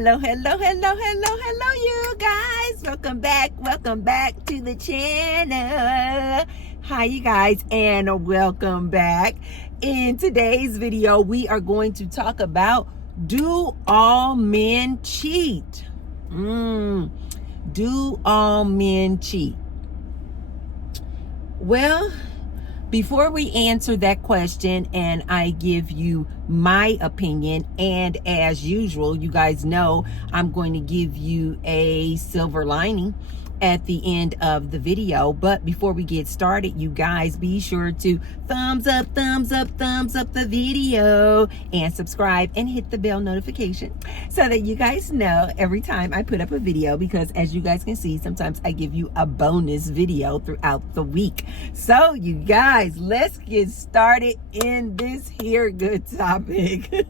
Hello, you guys. Welcome back to the channel. Hi, you guys, and welcome back. In today's video, we are going to talk about, do all men cheat? Do all men cheat? Well, before we answer that question and I give you my opinion, and as usual, you guys know I'm going to give you a silver lining at the end of the video. But before we get started, you guys, be sure to thumbs up the video and subscribe and hit the bell notification so that you guys know every time I put up a video, because as you guys can see, sometimes I give you a bonus video throughout the week. So you guys, let's get started in this here good topic.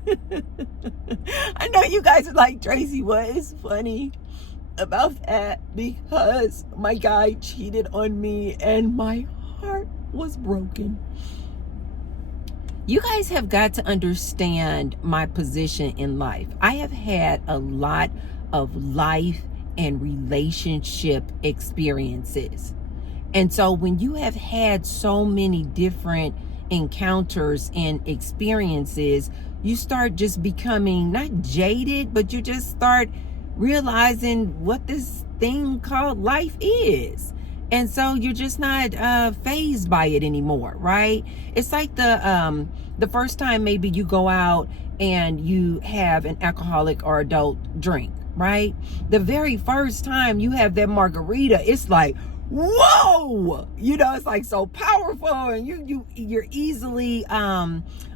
I know you guys are like, Tracy, what is funny about that? Because my guy cheated on me and my heart was broken. You guys have got to understand my position in life. I have had a lot of life and relationship experiences. And so when you have had so many different encounters and experiences, you start just becoming not jaded, but you just start realizing what this thing called life is. And so you're just not fazed by it anymore, right? It's like the first time maybe you go out and you have an alcoholic or adult drink, right? The very first time you have that margarita, it's like, whoa, it's like so powerful, and you're easily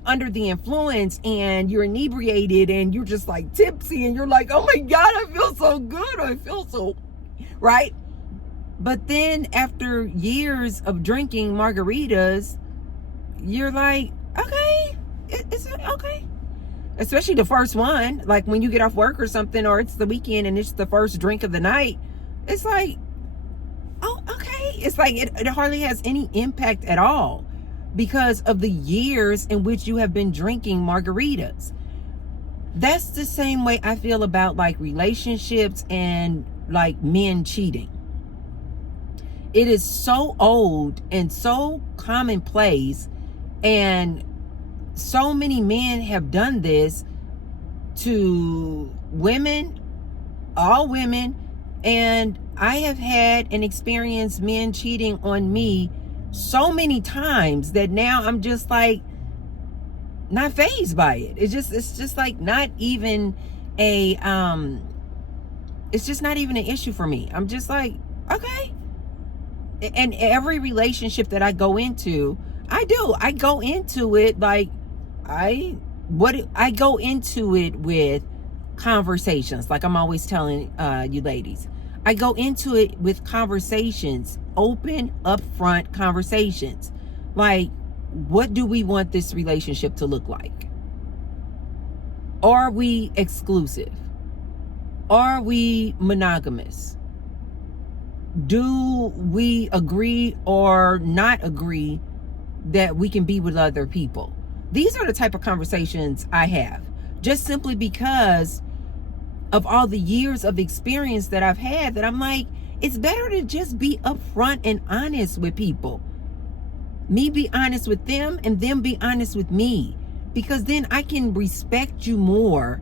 under the influence, and you're inebriated, and you're just like tipsy, and you're like, oh my God, I feel so good, I feel so right. But then after years of drinking margaritas, you're like, okay, it's okay. Especially the first one, like when you get off work or something, or it's the weekend and it's the first drink of the night, it's like, oh, okay. It's like it hardly has any impact at all because of the years in which you have been drinking margaritas. That's the same way I feel about like relationships and like men cheating. It is so old and so commonplace, and so many men have done this to women, all women, and I have had and experienced men cheating on me so many times that now I'm just like not fazed by it. It's just like not even a it's just not even an issue for me. I'm just like, okay. And every relationship that I go into, I go into it like I go into it with conversations. Like I'm always telling you ladies, I go into it with conversations, open, upfront conversations. Like, what do we want this relationship to look like? Are we exclusive? Are we monogamous? Do we agree or not agree that we can be with other people? These are the type of conversations I have, just simply because of all the years of experience that I've had, that I'm like, it's better to just be upfront and honest with people. Me be honest with them and them be honest with me, because then I can respect you more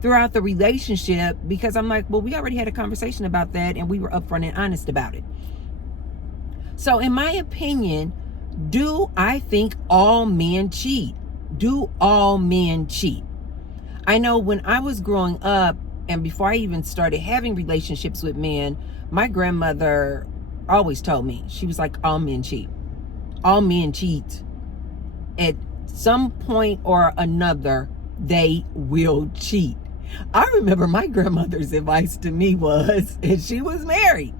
throughout the relationship, because I'm like, well, we already had a conversation about that and we were upfront and honest about it. So in my opinion, do I think all men cheat? Do all men cheat? I know when I was growing up, and before I even started having relationships with men, my grandmother always told me, she was like, all men cheat. All men cheat. At some point or another, they will cheat. I remember my grandmother's advice to me was, and she was married,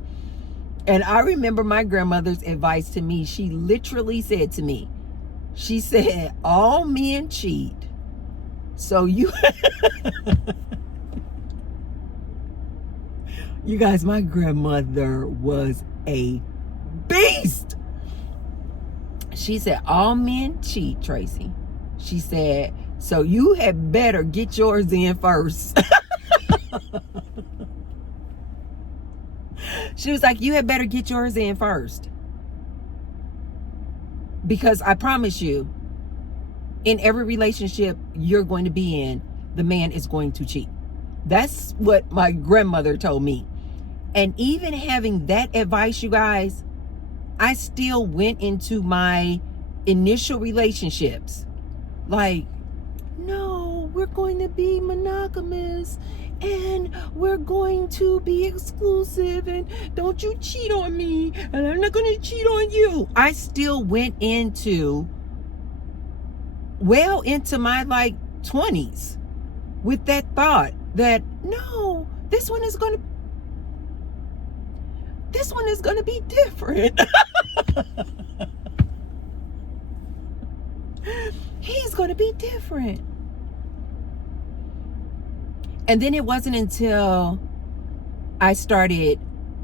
and I remember my grandmother's advice to me, she literally said to me, she said, all men cheat. So you guys, my grandmother was a beast. She said, all men cheat, Tracy. She said, so you had better get yours in first. She was like, you had better get yours in first. Because I promise you, in every relationship you're going to be in, the man is going to cheat. That's what my grandmother told me. And even having that advice, you guys, I still went into my initial relationships like, no, we're going to be monogamous and we're going to be exclusive and don't you cheat on me and I'm not going to cheat on you. I still went into my like 20s with that thought that no, this one is going to be different. He's going to be different. And then it wasn't until I started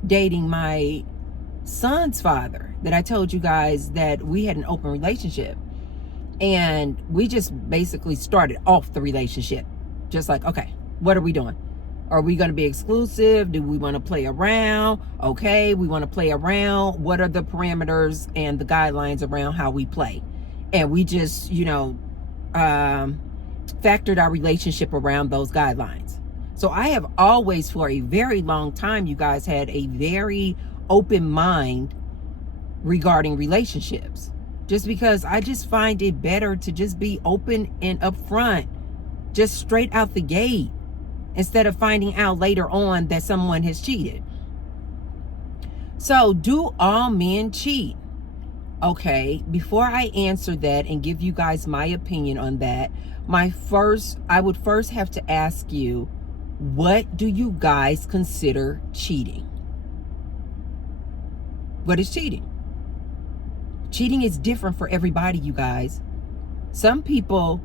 dating my son's father that I told you guys that we had an open relationship. And we just basically started off the relationship. Just like, okay, what are we doing? Are we going to be exclusive? Do we want to play around? Okay, we want to play around. What are the parameters and the guidelines around how we play? And we just, factored our relationship around those guidelines. So I have always, for a very long time, you guys, had a very open mind regarding relationships. Just because I just find it better to just be open and upfront, just straight out the gate, instead of finding out later on that someone has cheated. So, do all men cheat? Okay, before I answer that and give you guys my opinion on that, I would first have to ask you, what do you guys consider cheating? What is cheating? Cheating is different for everybody, you guys. Some people,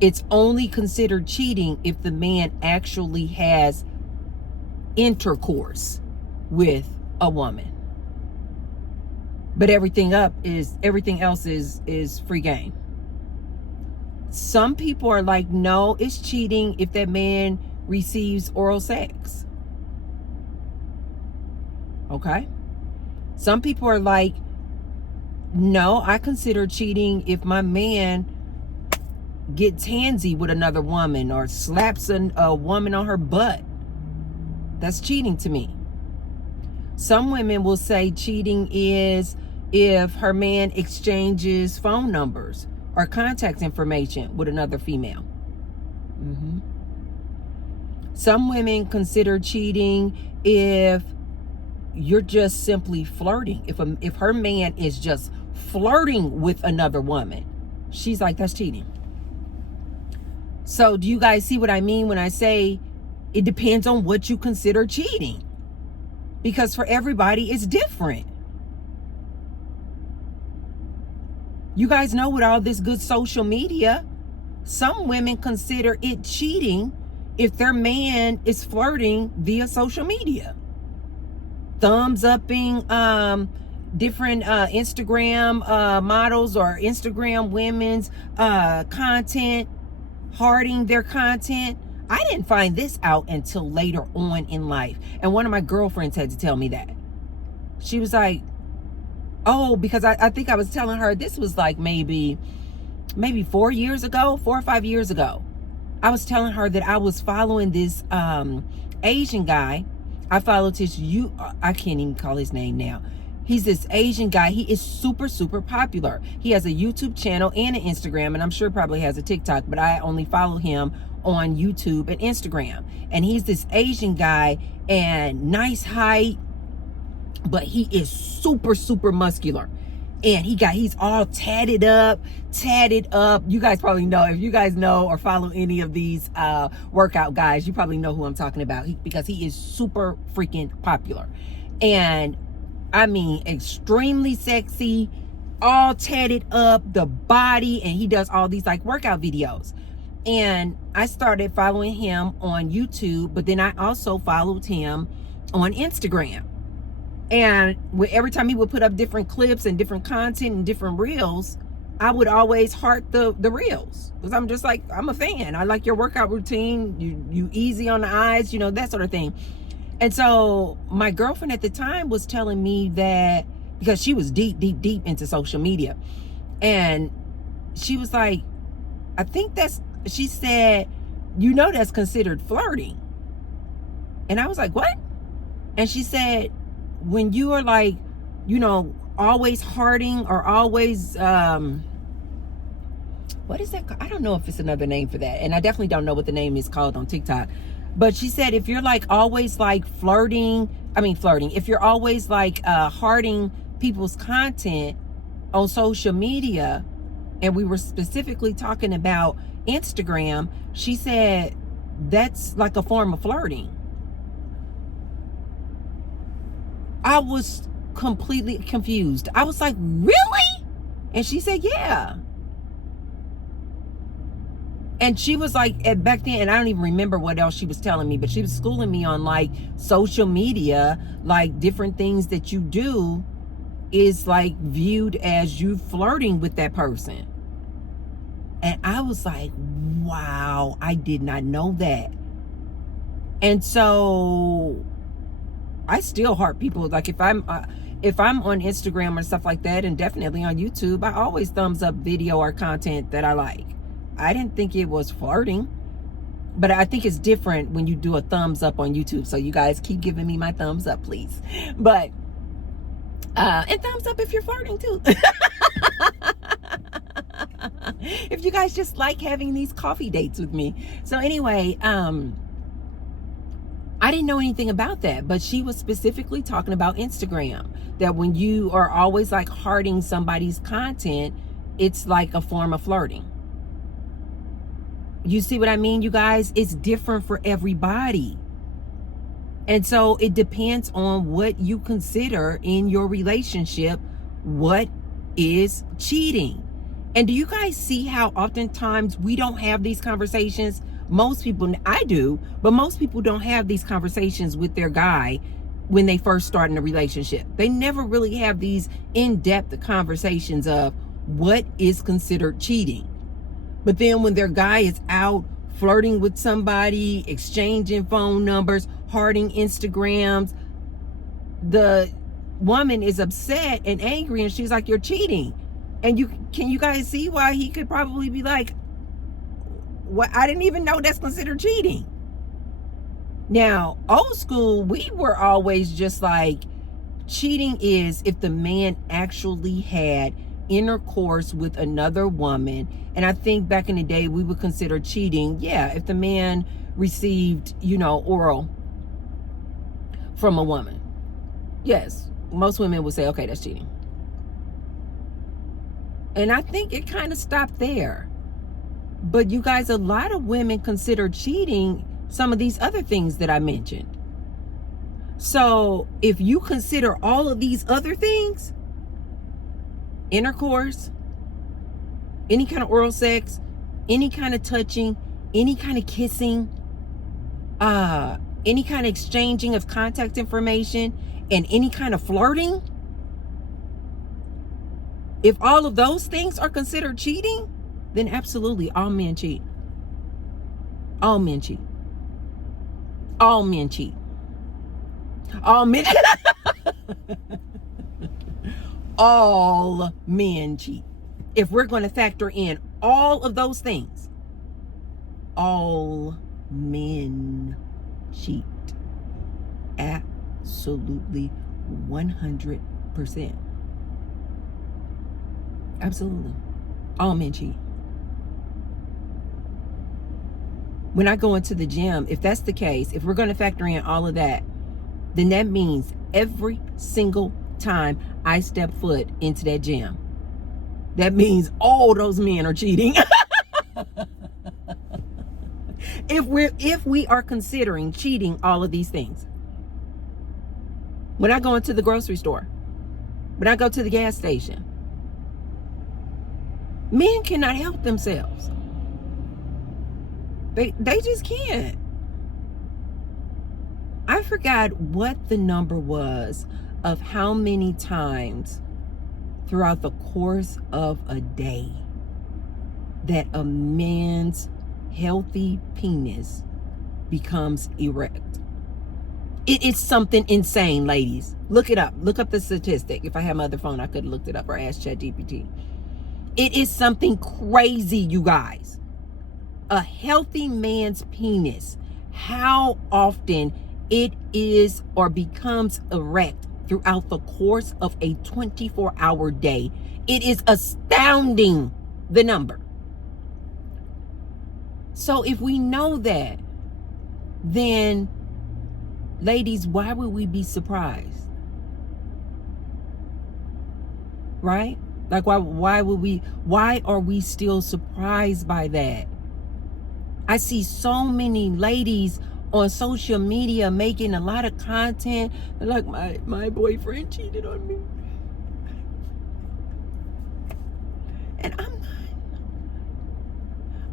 it's only considered cheating if the man actually has intercourse with a woman. But everything else is free game. Some people are like, no, it's cheating if that man receives oral sex. Okay? Some people are like, no, I consider cheating if my man gets handsy with another woman or slaps a woman on her butt. That's cheating to me. Some women will say cheating is if her man exchanges phone numbers or contact information with another female. Some women consider cheating if you're just simply flirting. If her man is just flirting with another woman, she's like, that's cheating. So do you guys see what I mean when I say it depends on what you consider cheating? Because for everybody, it's different. You guys know, with all this good social media, some women consider it cheating if their man is flirting via social media. Thumbs upping different Instagram models or Instagram women's content, hearting their content. I didn't find this out until later on in life. And one of my girlfriends had to tell me that. She was like, oh, because I think I was telling her this was like maybe 4 years ago, 4 or 5 years ago. I was telling her that I was following this Asian guy. I followed I can't even call his name now. He's this Asian guy. He is super, super popular. He has a YouTube channel and an Instagram, and I'm sure probably has a TikTok, but I only follow him on YouTube and Instagram. And he's this Asian guy and nice height, but he is super, super muscular. And he's all tatted up. You guys probably know, if you guys know or follow any of these workout guys, you probably know who I'm talking about, because he is super freaking popular. And I mean, extremely sexy, all tatted up, the body, and he does all these like workout videos. And I started following him on YouTube, but then I also followed him on Instagram. And every time he would put up different clips and different content and different reels, I would always heart the reels, because I'm just like, I'm a fan. I like your workout routine. You easy on the eyes, you know, that sort of thing. And so my girlfriend at the time was telling me that, because she was deep into social media, and she was like, I think she said, you know, that's considered flirting. And I was like, what? And she said, when you are like, you know, always hearting or always, what is that? I don't know if it's another name for that. And I definitely don't know what the name is called on TikTok. But she said, if you're like always like flirting, if you're always like hearting people's content on social media, and we were specifically talking about Instagram, she said that's like a form of flirting. I was completely confused. I was like, really? And she said, yeah. And she was like, back then, and I don't even remember what else she was telling me, but she was schooling me on like social media, like different things that you do is like viewed as you flirting with that person. And I was like, wow, I did not know that. And so I still heart people. Like if I'm on Instagram or stuff like that, and definitely on YouTube, I always thumbs up video or content that I like. I didn't think it was flirting, but I think it's different when you do a thumbs up on YouTube. So you guys keep giving me my thumbs up, please. But and thumbs up if you're flirting too. If you guys just like having these coffee dates with me. So anyway, I didn't know anything about that, but she was specifically talking about Instagram, that when you are always like hearting somebody's content, it's like a form of flirting. You see what I mean, you guys? It's different for everybody. And so it depends on what you consider in your relationship, what is cheating. And do you guys see how oftentimes we don't have these conversations? Most people, I do, but most people don't have these conversations with their guy when they first start in a relationship. They never really have these in-depth conversations of what is considered cheating. But then when their guy is out flirting with somebody, exchanging phone numbers, hearting Instagrams, the woman is upset and angry, and she's like, you're cheating. And can you guys see why he could probably be like, what? I didn't even know that's considered cheating. Now, old school, we were always just like, cheating is if the man actually had intercourse with another woman. And I think back in the day, we would consider cheating, yeah, if the man received, oral from a woman. Yes, most women would say, okay, that's cheating. And I think it kind of stopped there. But you guys, a lot of women consider cheating some of these other things that I mentioned. So if you consider all of these other things, intercourse, any kind of oral sex, any kind of touching, any kind of kissing, any kind of exchanging of contact information, and any kind of flirting, if all of those things are considered cheating, then absolutely all men cheat. All men cheat. All men cheat. All men all men cheat. If we're going to factor in all of those things, all men cheat. Absolutely 100%. Absolutely. All men cheat. When I go into the gym, if that's the case, if we're going to factor in all of that, then that means every single time I step foot into that gym, that means all those men are cheating. If we are considering cheating all of these things. When I go into the grocery store, when I go to the gas station, men cannot help themselves. They just can't. I forgot what the number was of how many times throughout the course of a day that a man's healthy penis becomes erect. It is something insane, ladies. Look it up. Look up the statistic. If I had my other phone, I could have looked it up or asked ChatGPT. It is something crazy, you guys. A healthy man's penis, how often it is or becomes erect throughout the course of a 24-hour day. It is astounding, the number. So if we know that, then ladies, why would we be surprised? Right? Like why are we still surprised by that? I see so many ladies on social media making a lot of content. They're like, my boyfriend cheated on me. And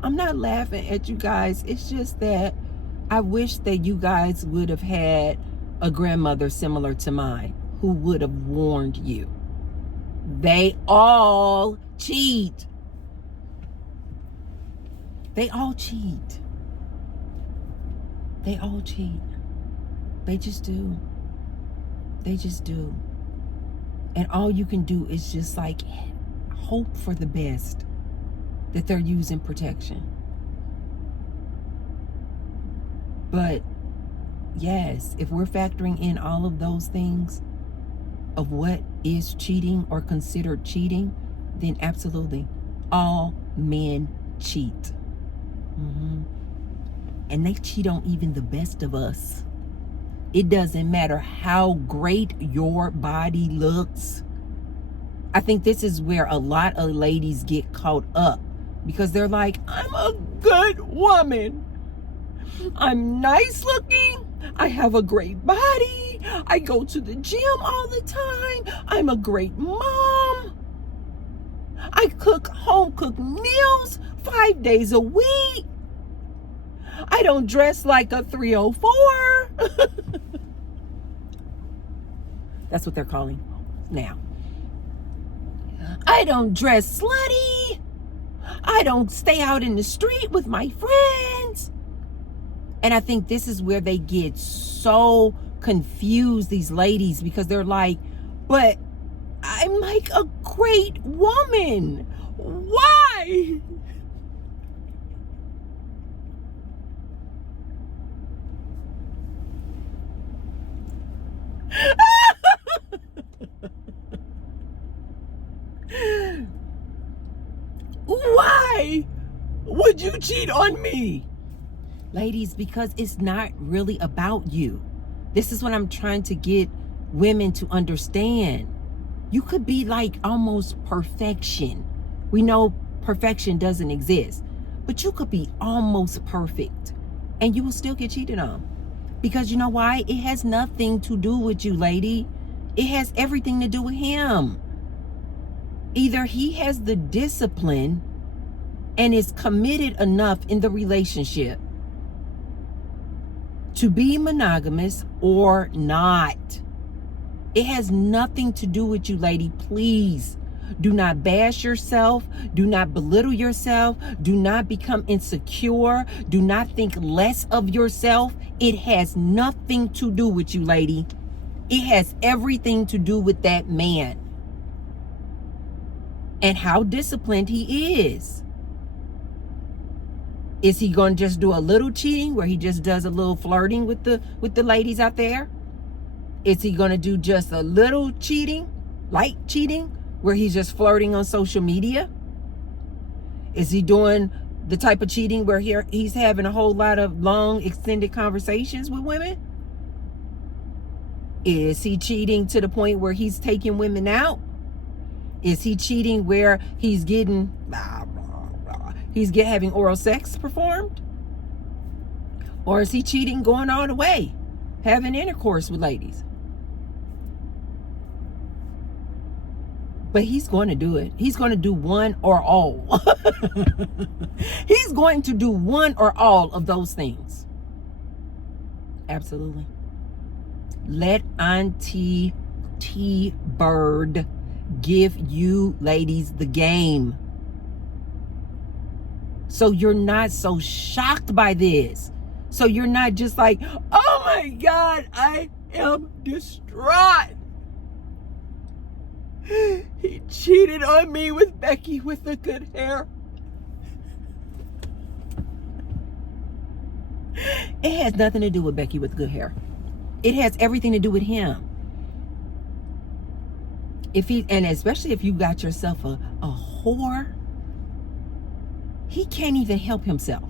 I'm not laughing at you guys. It's just that I wish that you guys would have had a grandmother similar to mine who would have warned you. They all cheat. They all cheat. They all cheat. They just do. They just do. And all you can do is just like hope for the best, that they're using protection. But yes, if we're factoring in all of those things of what is cheating or considered cheating, then absolutely all men cheat. And they cheat on even the best of us. It doesn't matter how great your body looks. I think this is where a lot of ladies get caught up, because they're like, I'm a good woman. I'm nice looking. I have a great body. I go to the gym all the time. I'm a great mom. I cook home cooked meals 5 days a week. I don't dress like a 304. That's what they're calling now. I don't dress slutty. I don't stay out in the street with my friends. And I think this is where they get so confused, these ladies, because they're like, but I'm like a great woman. Why? Why would you cheat on me? Ladies, because it's not really about you. This is what I'm trying to get women to understand. You could be like almost perfection. We know perfection doesn't exist, but you could be almost perfect and you will still get cheated on. Because you know why? It has nothing to do with you, lady. It has everything to do with him. Either he has the discipline and is committed enough in the relationship to be monogamous or not. It has nothing to do with you, lady. Please do not bash yourself. Do not belittle yourself. Do not become insecure. Do not think less of yourself. It has nothing to do with you, lady. It has everything to do with that man and how disciplined he is. Is he going to just do a little cheating where he just does a little flirting with the ladies out there? Is he going to do just a little cheating, light cheating, where he's just flirting on social media? Is he doing the type of cheating where he's having a whole lot of long, extended conversations with women? Is he cheating to the point where he's taking women out? Is he cheating where he's getting having oral sex performed? Or is he cheating going all the way, having intercourse with ladies? But he's going to do it. He's going to do one or all. He's going to do one or all of those things. Absolutely. Let Auntie T Bird give you ladies the game. So you're not so shocked by this. So you're not just like, oh my God, I am distraught. He cheated on me with Becky with the good hair. It has nothing to do with Becky with good hair. It has everything to do with him. And especially if you got yourself a whore, he can't even help himself.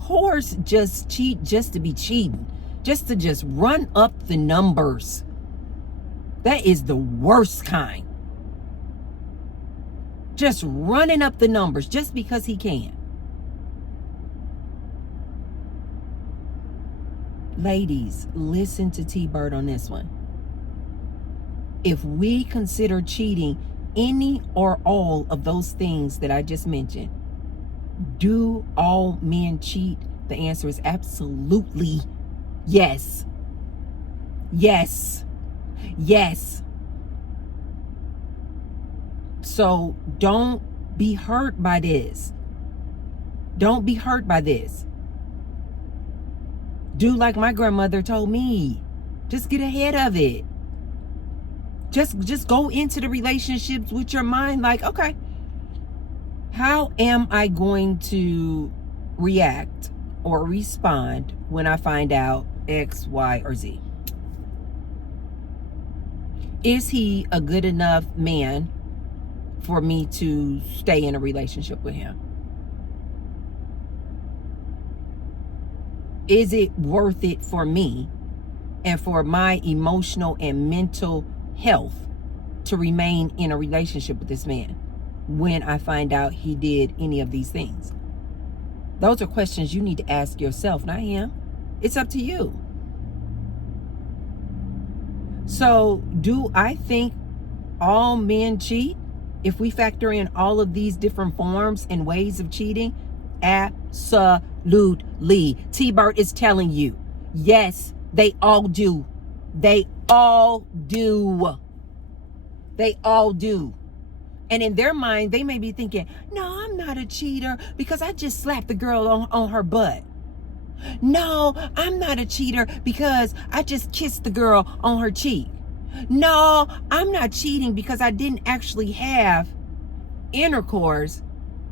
Whores just cheat just to be cheating, just to just run up the numbers. That is the worst kind. Just running up the numbers just because he can. Ladies, listen to T-Bird on this one. If we consider cheating any or all of those things that I just mentioned, do all men cheat? The answer is absolutely yes. Yes. Yes. So don't be hurt by this. Don't be hurt by this. Do like my grandmother told me. Just get ahead of it. Just go into the relationships with your mind like, okay, how am I going to react or respond when I find out X, Y, or Z? Is he a good enough man for me to stay in a relationship with him? Is it worth it for me and for my emotional and mental health to remain in a relationship with this man when I find out he did any of these things? Those are questions you need to ask yourself, not him. It's up to you. So, do I think all men cheat? If we factor in all of these different forms and ways of cheating, absolutely. T-Bird is telling you, yes, they all do. They all do. They all do. And in their mind, they may be thinking, no, I'm not a cheater because I just slapped the girl on her butt. No, I'm not a cheater because I just kissed the girl on her cheek. No, I'm not cheating because I didn't actually have intercourse.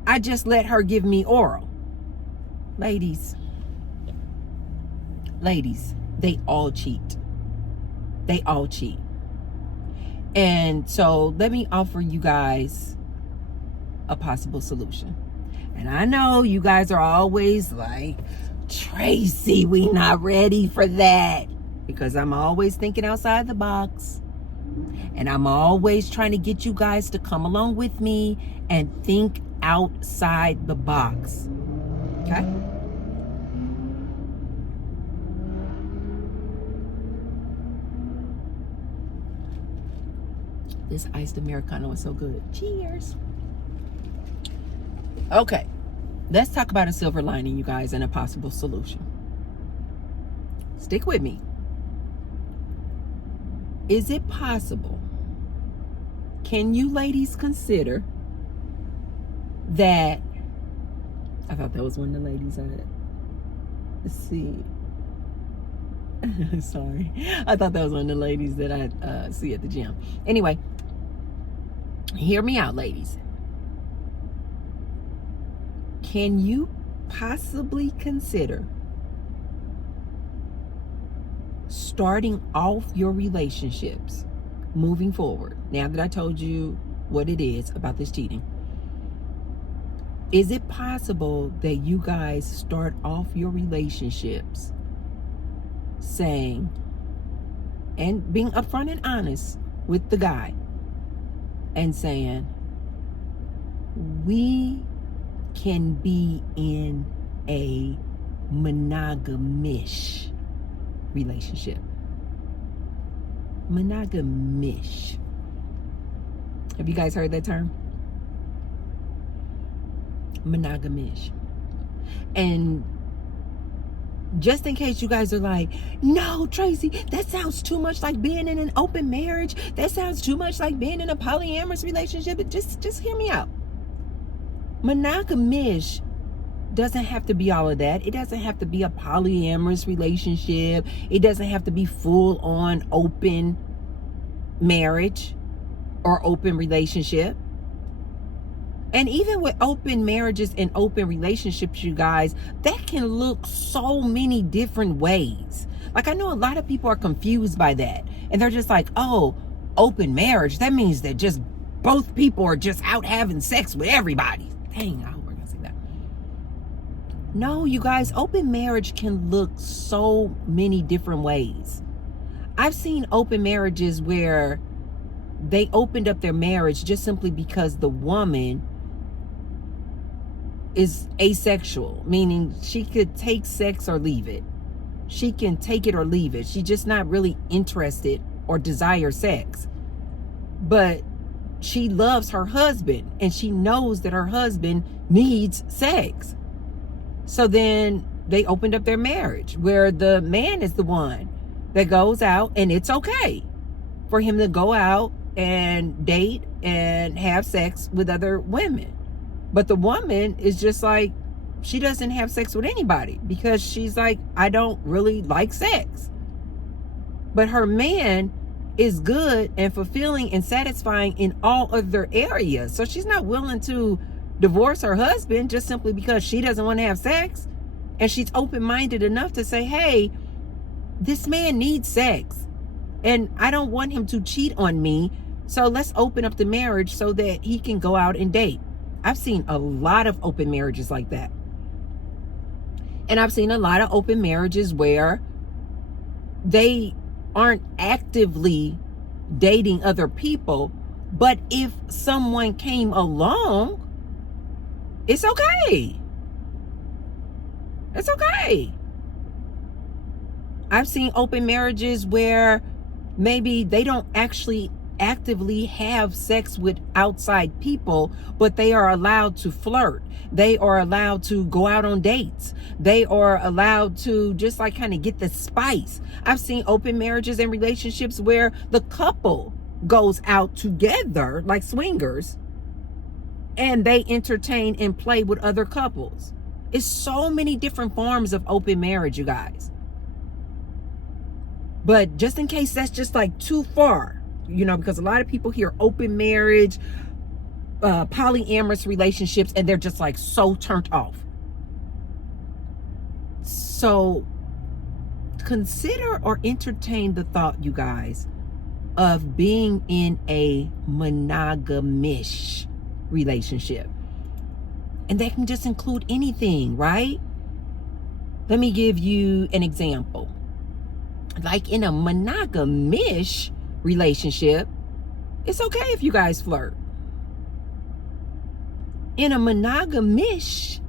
I just let her give me oral. Ladies, they all cheat. They all cheat. And so let me offer you guys a possible solution. And I know you guys are always like, Tracy, we not ready for that. Because I'm always thinking outside the box. And I'm always trying to get you guys to come along with me and think outside the box. Okay? This iced Americano is so good. Cheers. Okay. Let's talk about a silver lining, you guys, and a possible solution. Stick with me. Is it possible? Can you ladies consider that? I thought that was one of the ladies let's see. Sorry. I thought that was one of the ladies that I see at the gym. Anyway, hear me out, ladies. Can you possibly consider starting off your relationships moving forward, now that I told you what it is about this cheating? Is it possible that you guys start off your relationships saying, and being upfront and honest with the guy, and saying, we can be in a monogamish relationship? Monogamish. Have you guys heard that term? Monogamish. And just in case you guys are like, no, Tracy, that sounds too much like being in an open marriage. That sounds too much like being in a polyamorous relationship. Just hear me out. Monogamish doesn't have to be all of that. It doesn't have to be a polyamorous relationship. It doesn't have to be full on open marriage or open relationship. And even with open marriages and open relationships, you guys, that can look so many different ways. Like, I know a lot of people are confused by that. And they're just like, oh, open marriage, that means that just both people are just out having sex with everybody. Dang, I hope we're going to say that. No, you guys, open marriage can look so many different ways. I've seen open marriages where they opened up their marriage just simply because the woman is asexual, meaning she could take sex or leave it. She can take it or leave it. She's just not really interested or desire sex. But she loves her husband and she knows that her husband needs sex. So then they opened up their marriage where the man is the one that goes out, and it's okay for him to go out and date and have sex with other women. But the woman is just like, she doesn't have sex with anybody because she's like, I don't really like sex. But her man is good and fulfilling and satisfying in all other areas. So she's not willing to divorce her husband just simply because she doesn't want to have sex. And she's open-minded enough to say, hey, this man needs sex and I don't want him to cheat on me. So let's open up the marriage so that he can go out and date. I've seen a lot of open marriages like that. And I've seen a lot of open marriages where they aren't actively dating other people, but if someone came along, it's okay. It's okay. I've seen open marriages where maybe they don't actually actively have sex with outside people, but they are allowed to flirt. They are allowed to go out on dates. They are allowed to just like kind of get the spice. I've seen open marriages and relationships where the couple goes out together like swingers and they entertain and play with other couples. It's so many different forms of open marriage, you guys. But just in case that's just like too far, you know, because a lot of people hear open marriage, polyamorous relationships, and they're just like so turned off. So consider or entertain the thought, you guys, of being in a monogamish relationship. And that can just include anything, right? Let me give you an example. Like in a monogamish relationship, it's okay if you guys flirt. In a monogamish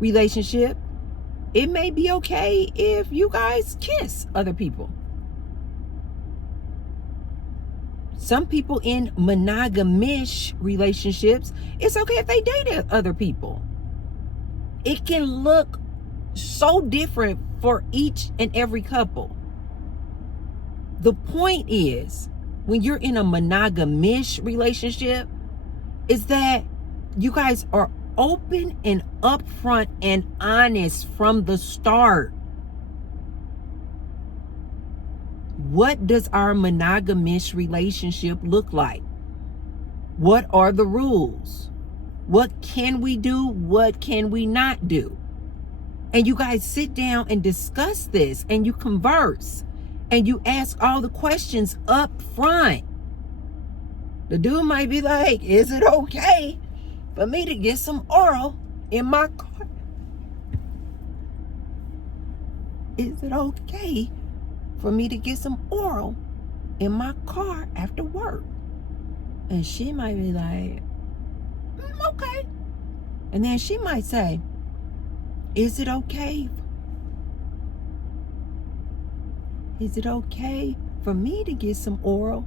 relationship, it may be okay if you guys kiss other people. Some people in monogamish relationships, it's okay if they date other people. It can look so different for each and every couple. The point is, when you're in a monogamish relationship, is that you guys are open and upfront and honest from the start. What does our monogamish relationship look like? What are the rules? What can we do? What can we not do? And you guys sit down and discuss this, and you converse, and you ask all the questions up front. The dude might be like, is it okay for me to get some oral in my car? Is it okay for me to get some oral in my car after work? And she might be like, okay. And then she might say, is it okay? Is it okay for me to get some oral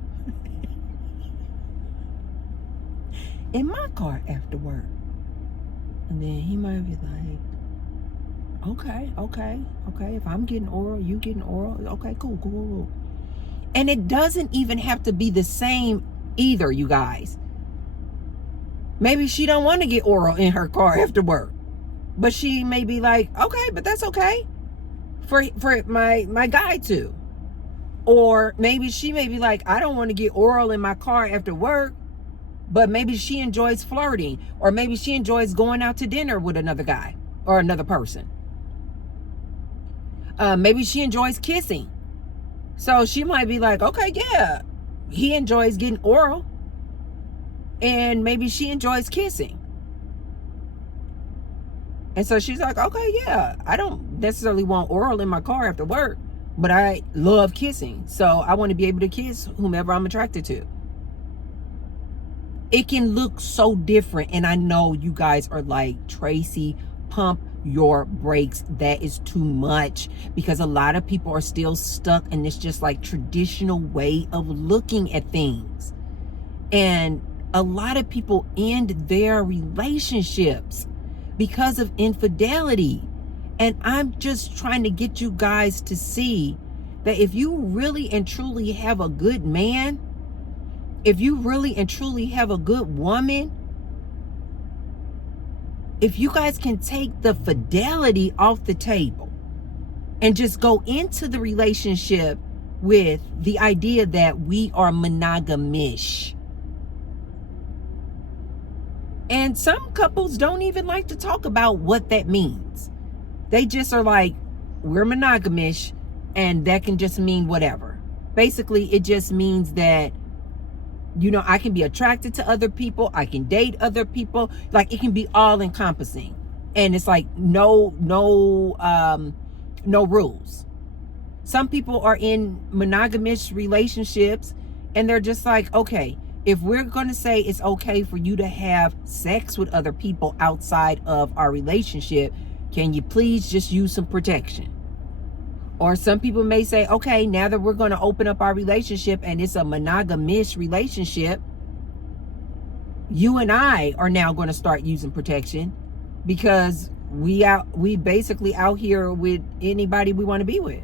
in my car after work? And then he might be like, Okay. If I'm getting oral, you getting oral. Okay, cool. And it doesn't even have to be the same either, you guys. Maybe she don't want to get oral in her car after work, but she may be like, okay, but that's okay for my guy too. Or maybe she may be like, I don't want to get oral in my car after work, but maybe she enjoys flirting, or maybe she enjoys going out to dinner with another guy or another person. Maybe she enjoys kissing. So she might be like, okay, yeah, he enjoys getting oral, and maybe she enjoys kissing. And so she's like, okay, yeah, I don't necessarily want oral in my car after work, but I love kissing. So I want to be able to kiss whomever I'm attracted to. It can look so different. And I know you guys are like, Tracy, pump your brakes. That is too much, because a lot of people are still stuck in this just like traditional way of looking at things. And a lot of people end their relationships because of infidelity. And I'm just trying to get you guys to see that if you really and truly have a good man, if you really and truly have a good woman, if you guys can take the fidelity off the table and just go into the relationship with the idea that we are monogamish. And some couples don't even like to talk about what that means. They just are like, we're monogamish, and that can just mean whatever. Basically, it just means that, you know, I can be attracted to other people. I can date other people. Like, it can be all encompassing. And it's like no rules. Some people are in monogamish relationships and they're just like, okay, if we're going to say it's okay for you to have sex with other people outside of our relationship, can you please just use some protection? Or some people may say, okay, now that we're going to open up our relationship and it's a monogamish relationship, you and I are now going to start using protection, because we basically out here with anybody we want to be with.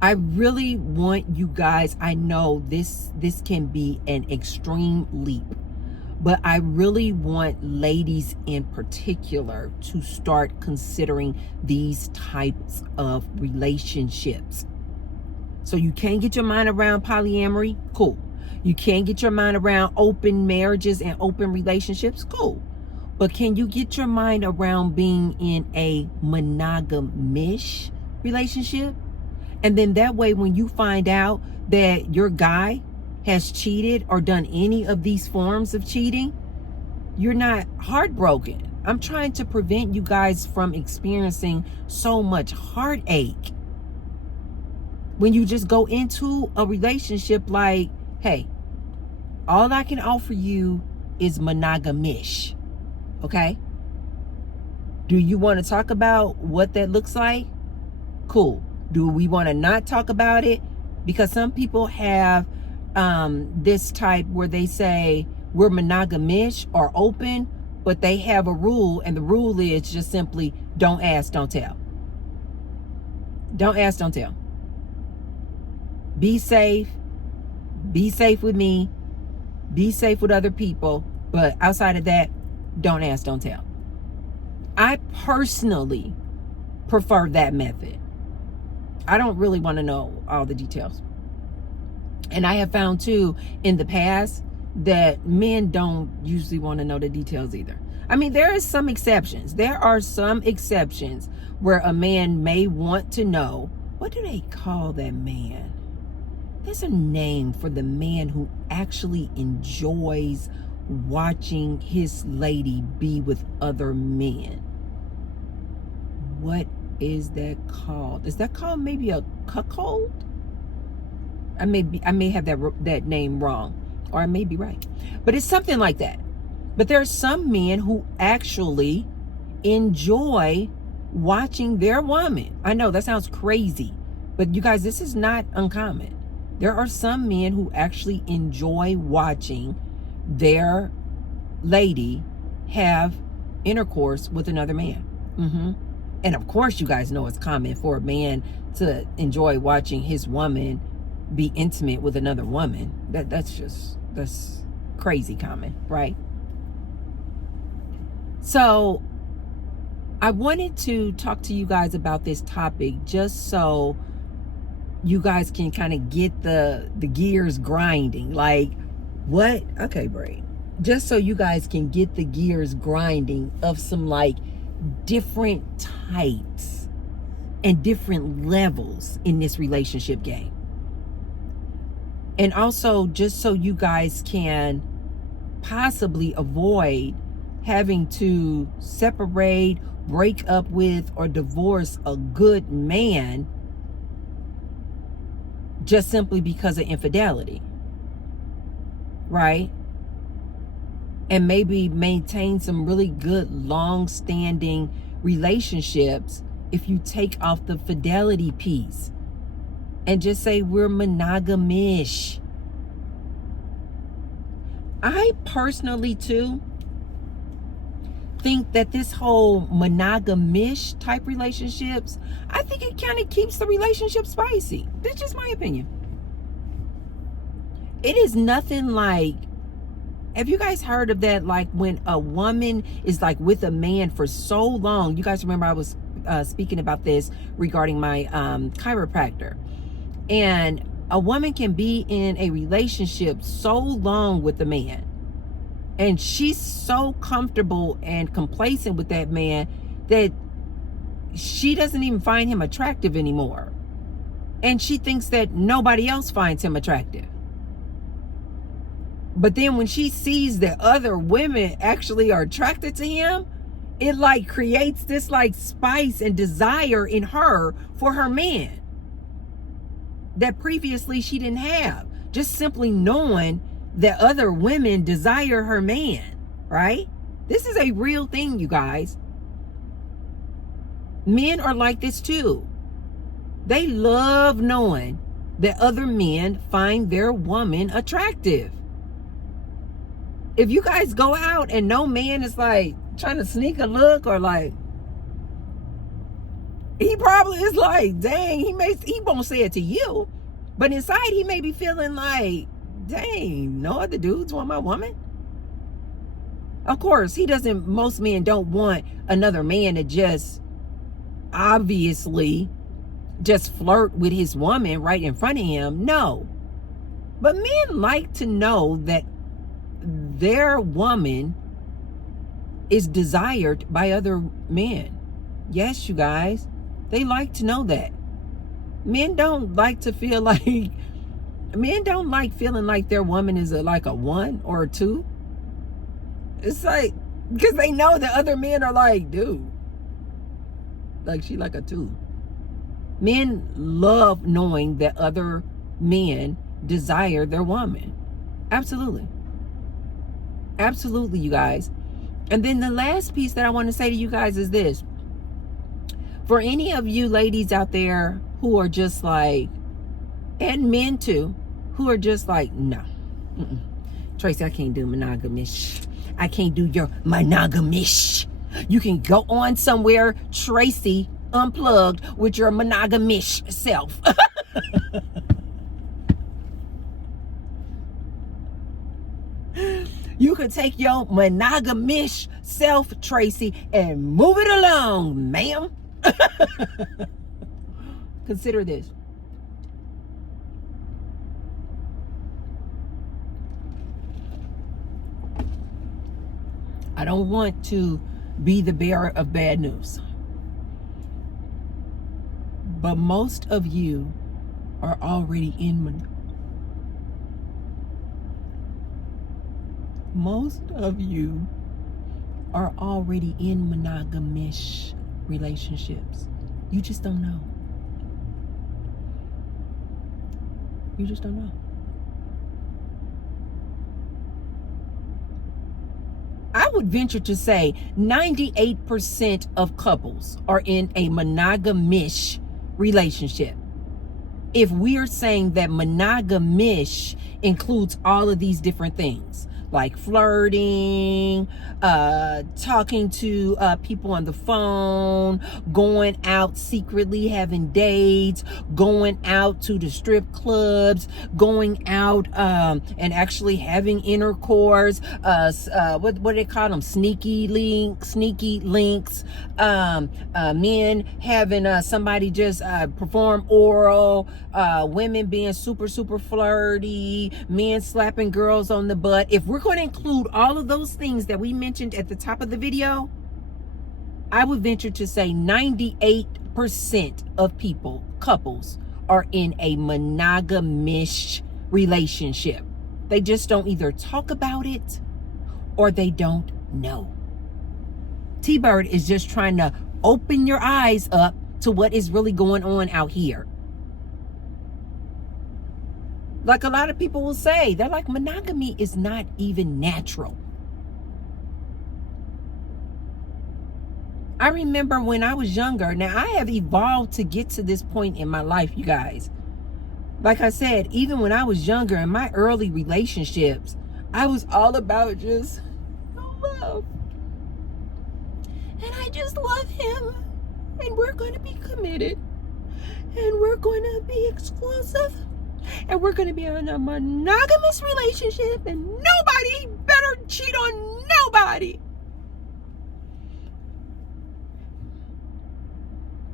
I really want you guys, I know this can be an extreme leap, but I really want ladies in particular to start considering these types of relationships. So you can't get your mind around polyamory? Cool. You can't get your mind around open marriages and open relationships? Cool. But can you get your mind around being in a monogamish relationship? And then that way, when you find out that your guy has cheated or done any of these forms of cheating, you're not heartbroken. I'm trying to prevent you guys from experiencing so much heartache when you just go into a relationship like, hey, all I can offer you is monogamish. Okay? Do you want to talk about what that looks like? Cool. Do we want to not talk about it? Because some people have this type where they say we're monogamish or open, but they have a rule, and the rule is just simply don't ask, don't tell. Don't ask, don't tell. Be safe. Be safe with me. Be safe with other people. But outside of that, don't ask, don't tell. I personally prefer that method. I don't really want to know all the details. And I have found too in the past that men don't usually want to know the details either. I mean, there is some exceptions. There are some exceptions where a man may want to know. What do they call that man? There's a name for the man who actually enjoys watching his lady be with other men. What is that called? Is that called maybe a cuckold? I may have that name wrong, or I may be right, but it's something like that. But there are some men who actually enjoy watching their woman. I know that sounds crazy, but you guys, this is not uncommon. There are some men who actually enjoy watching their lady have intercourse with another man. And of course, you guys know it's common for a man to enjoy watching his woman be intimate with another woman. That's crazy common, right? So I wanted to talk to you guys about this topic just so you guys can kind of get the gears grinding. Like, what? Okay, Braid. Just so you guys can get the gears grinding of some like different types and different levels in this relationship game. And also just so you guys can possibly avoid having to separate, break up with, or divorce a good man just simply because of infidelity, right? And maybe maintain some really good long-standing relationships if you take off the fidelity piece and just say we're monogamish. I personally too think that this whole monogamish type relationships, I think it kind of keeps the relationship spicy. That's just my opinion. It is nothing like, have you guys heard of that? Like when a woman is like with a man for so long. You guys remember I was speaking about this regarding my chiropractor. And a woman can be in a relationship so long with a man, and she's so comfortable and complacent with that man that she doesn't even find him attractive anymore. And she thinks that nobody else finds him attractive. But then when she sees that other women actually are attracted to him, it like creates this like spice and desire in her for her man that previously she didn't have. Just simply knowing that other women desire her man, right? This is a real thing, you guys. Men are like this too. They love knowing that other men find their woman attractive. If you guys go out and no man is like trying to sneak a look, or like, he probably is like, dang, he won't say it to you, but inside he may be feeling like, dang, no other dudes want my woman. Of course, most men don't want another man to just obviously just flirt with his woman right in front of him. No. But men like to know that their woman is desired by other men. Yes, you guys, they like to know that. Men don't like to feel like, men don't like feeling like their woman is like a 1 or a 2. It's like, because they know that other men are like, dude, like she like a 2. Men love knowing that other men desire their woman. Absolutely. Absolutely, you guys. And then the last piece that I want to say to you guys is this. For any of you ladies out there who are just like, and men too, who are just like, no, Tracy, I can't do monogamish. I can't do your monogamish. You can go on somewhere, Tracy Unplugged, with your monogamish self. You could take your monogamish self, Tracy, and move it along, ma'am. Consider this. I don't want to be the bearer of bad news, but most of you are already in monogamish relationships. You just don't know. You just don't know. I would venture to say 98% of couples are in a monogamish relationship. If we're saying that monogamish includes all of these different things. like flirting, talking to people on the phone, going out secretly, having dates, going out to the strip clubs, going out and actually having intercourse, what do they call them, sneaky links, men having somebody just perform oral, women being super flirty, men slapping girls on the butt. If we're going to include all of those things that we mentioned at the top of the video, I would venture to say 98% of couples are in a monogamish relationship. They just don't either talk about it or they don't know. T-Bird is just trying to open your eyes up to what is really going on out here. Like a lot of people will say, they're like, monogamy is not even natural. I remember when I was younger, now I have evolved to get to this point in my life, you guys. Like I said, even when I was younger, in my early relationships, I was all about just love. And I just love him. And we're going to be committed. And we're going to be exclusive. And we're going to be in a monogamous relationship. And nobody better cheat on nobody.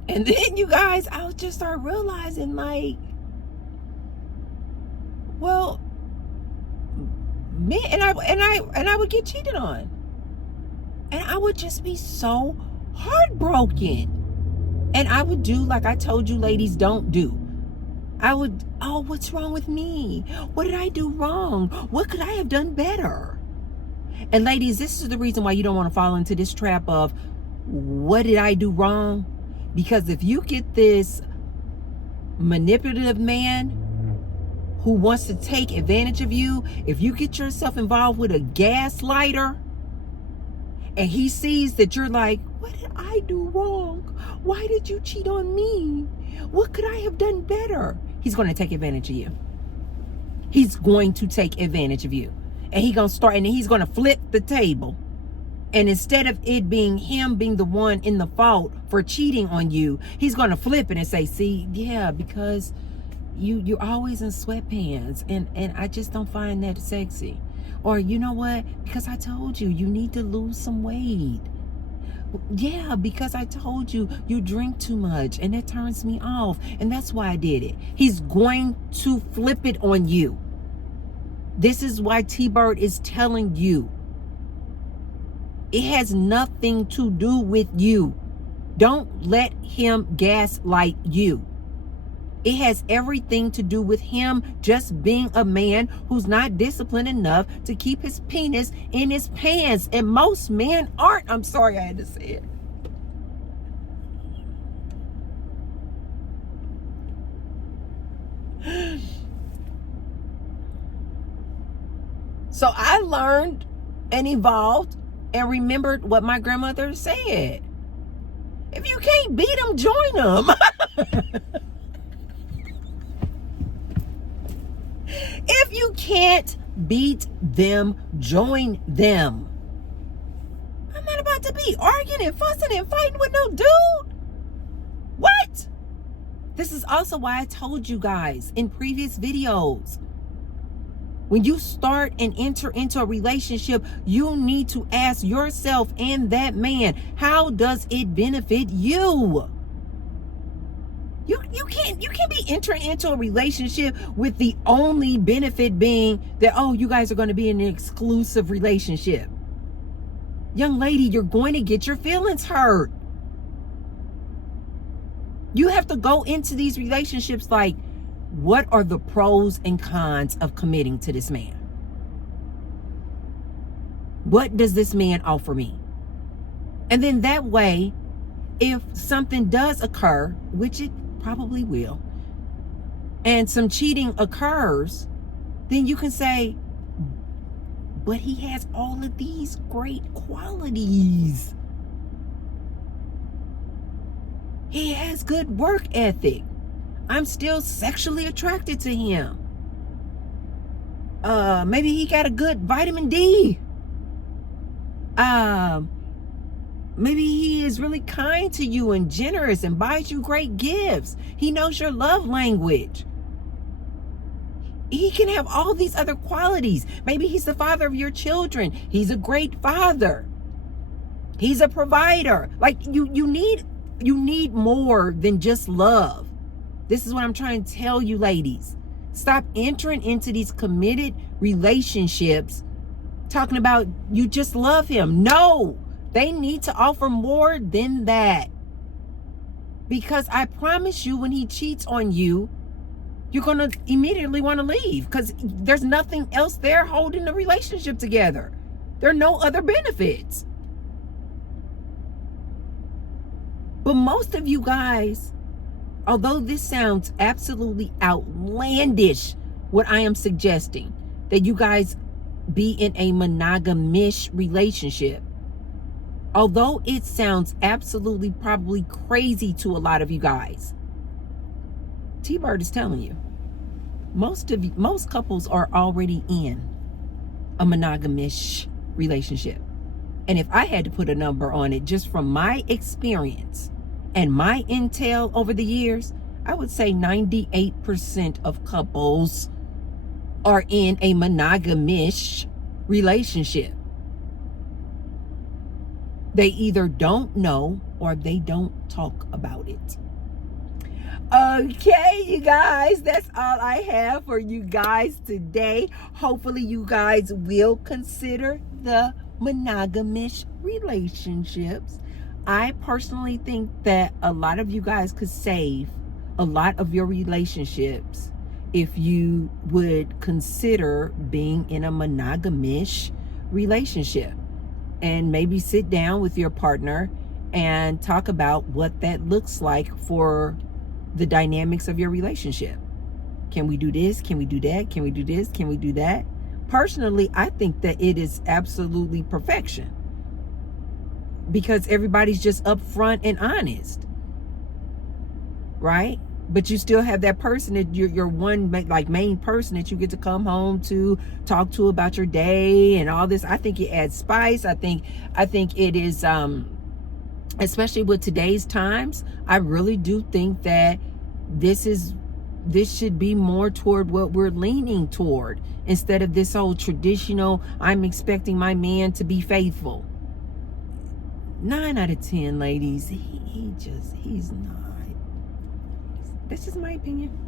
And then, you guys, I'll just start realizing, like, well, me and I would get cheated on. And I would just be so heartbroken. And I would do like I told you ladies don't do. I would, oh, what's wrong with me? What did I do wrong? What could I have done better? And ladies, this is the reason why you don't want to fall into this trap of, what did I do wrong? Because if you get this manipulative man who wants to take advantage of you, if you get yourself involved with a gaslighter and he sees that you're like, what did I do wrong? Why did you cheat on me? What could I have done better? He's going to take advantage of you. He's going to take advantage of you. And he's going to start, and he's going to flip the table. And instead of it being him being the one in the fault for cheating on you, he's going to flip it and say, see, yeah, because you're always in sweatpants and I just don't find that sexy. Or you know what? Because I told you, you need to lose some weight. Yeah, because I told you, you drink too much and it turns me off. And that's why I did it. He's going to flip it on you. This is why T-Bird is telling you. It has nothing to do with you. Don't let him gaslight you. It has everything to do with him just being a man who's not disciplined enough to keep his penis in his pants. And most men aren't. I'm sorry I had to say it. So I learned and evolved and remembered what my grandmother said. If you can't beat them, join them. If you can't beat them, join them. I'm not about to be arguing and fussing and fighting with no dude. What? This is also why I told you guys in previous videos, when you start and enter into a relationship, you need to ask yourself and that man, how does it benefit you? You can't be entering into a relationship with the only benefit being that, oh, you guys are going to be in an exclusive relationship. Young lady, you're going to get your feelings hurt. You have to go into these relationships like, what are the pros and cons of committing to this man? What does this man offer me? And then that way, if something does occur, which it probably will, and some cheating occurs, then you can say, but he has all of these great qualities. He has good work ethic. I'm still sexually attracted to him. Maybe he got a good vitamin D. Maybe he is really kind to you and generous and buys you great gifts. He knows your love language. He can have all these other qualities. Maybe he's the father of your children. He's a great father. He's a provider. Like you need more than just love. This is what I'm trying to tell you, ladies. Stop entering into these committed relationships talking about you just love him. No, they need to offer more than that. Because I promise you, when he cheats on you, you're going to immediately want to leave because there's nothing else there holding the relationship together. There are no other benefits. But most of you guys, although this sounds absolutely outlandish, what I am suggesting, that you guys be in a monogamish relationship, although it sounds absolutely probably crazy to a lot of you guys, T-Bird is telling you, most couples are already in a monogamish relationship. And if I had to put a number on it, just from my experience and my intel over the years, I would say 98% of couples are in a monogamish relationship. They either don't know or they don't talk about it. Okay, you guys, that's all I have for you guys today. Hopefully you guys will consider the monogamish relationships. I personally think that a lot of you guys could save a lot of your relationships if you would consider being in a monogamish relationship, and maybe sit down with your partner and talk about what that looks like for the dynamics of your relationship. Can we do this? Can we do that? Can we do this? Can we do that? Personally, I think that it is absolutely perfection because everybody's just upfront and honest, right? But you still have that person that you're one like main person that you get to come home to, talk to about your day and all this. I think it adds spice. I think it is especially with today's times, I really do think that this should be more toward what we're leaning toward, instead of this whole traditional, I'm expecting my man to be faithful. 9 out of 10 ladies, he's not. That's just my opinion.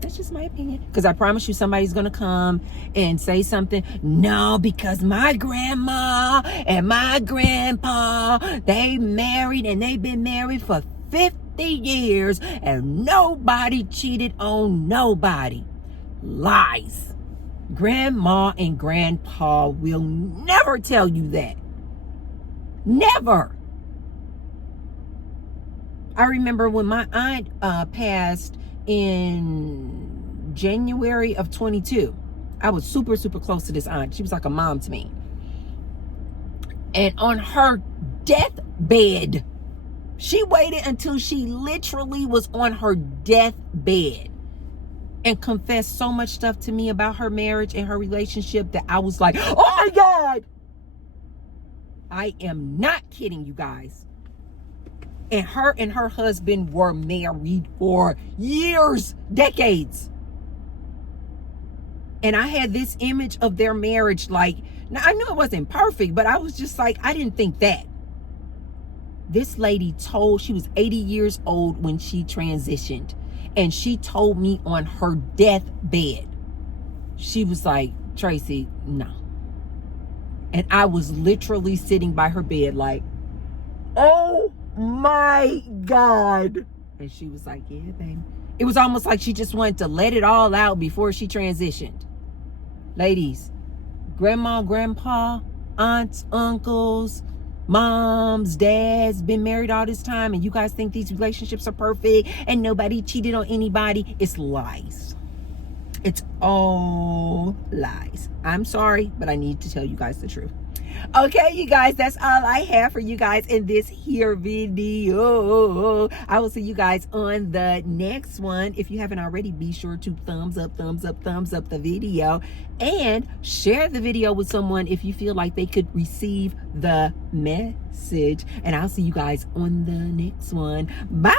That's just my opinion. Because I promise you somebody's going to come and say something. No, because my grandma and my grandpa, they married and they've been married for 50 years and nobody cheated on nobody. Lies. Grandma and grandpa will never tell you that. Never. I remember when my aunt passed in January of 22. I was super, super close to this aunt. She was like a mom to me. And on her deathbed, she waited until she literally was on her deathbed and confessed so much stuff to me about her marriage and her relationship that I was like, oh my God. I am not kidding you guys. And her husband were married for years, decades. And I had this image of their marriage like, now I knew it wasn't perfect, but I was just like, I didn't think that. This lady she was 80 years old when she transitioned. And she told me on her deathbed, she was like, Tracy, no. And I was literally sitting by her bed like, oh my God. And she was like, yeah, baby. It was almost like she just wanted to let it all out before she transitioned. Ladies, grandma, grandpa, aunts, uncles, moms, dads, been married all this time, and you guys think these relationships are perfect and nobody cheated on anybody. It's lies. It's all lies. I'm sorry, but I need to tell you guys the truth. Okay, you guys, that's all I have for you guys in this here video. I will see you guys on the next one. If you haven't already, be sure to thumbs up the video, and share the video with someone if you feel like they could receive the message. And I'll see you guys on the next one. Bye.